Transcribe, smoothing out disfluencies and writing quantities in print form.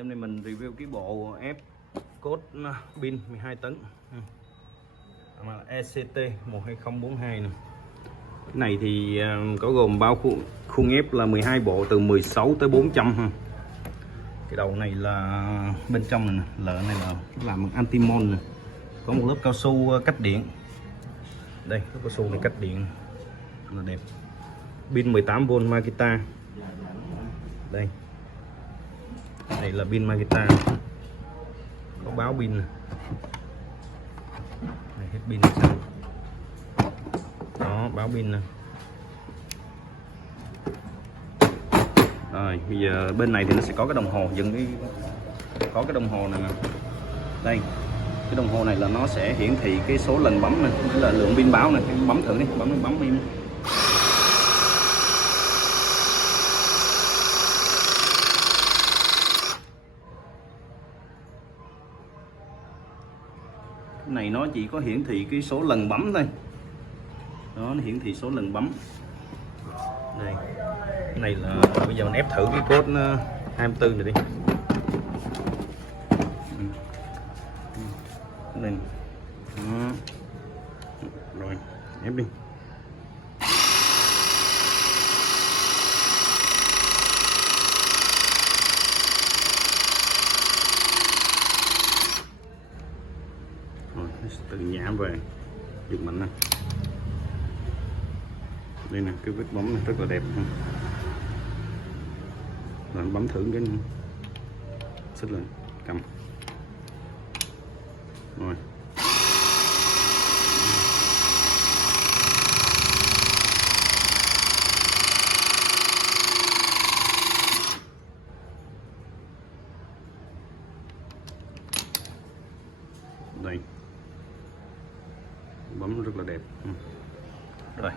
Hôm nay mình review cái bộ ép cốt pin 12 tấn mà ECT 12042 này. Cái này thì có gồm bao khuôn ép là 12 bộ từ 16 tới 400 ha. Cái đầu này là bên trong này, lợn này là làm bằng anti-mon này. Có một lớp cao su cách điện. Đây, lớp cao su này cách điện là đẹp. Pin 18V Makita. Đây. Đây là pin Makita. Có báo pin này. Đây, hết pin sao? Đó, báo pin này. Rồi, bây giờ bên này thì nó sẽ có cái đồng hồ dừng có cái đồng hồ này nè. Đây. Cái đồng hồ này là nó sẽ hiển thị cái số lần bấm này, tức là lượng pin báo này, bấm thử đi, bấm pin. Cái này nó chỉ có hiển thị cái số lần bấm thôi. Đó, nó hiển thị số lần bấm. Đây. Cái này là bây giờ mình ép thử cái code 24 này đi. Cái này. Đó. Rồi, ép đi. Rồi, từ nhả về dùng mạnh nè. Đây nè, cái vết bấm này rất là đẹp. Rồi bấm thử cái xích lên, cầm. Rồi. Đây. Bấm rất là đẹp. Rồi.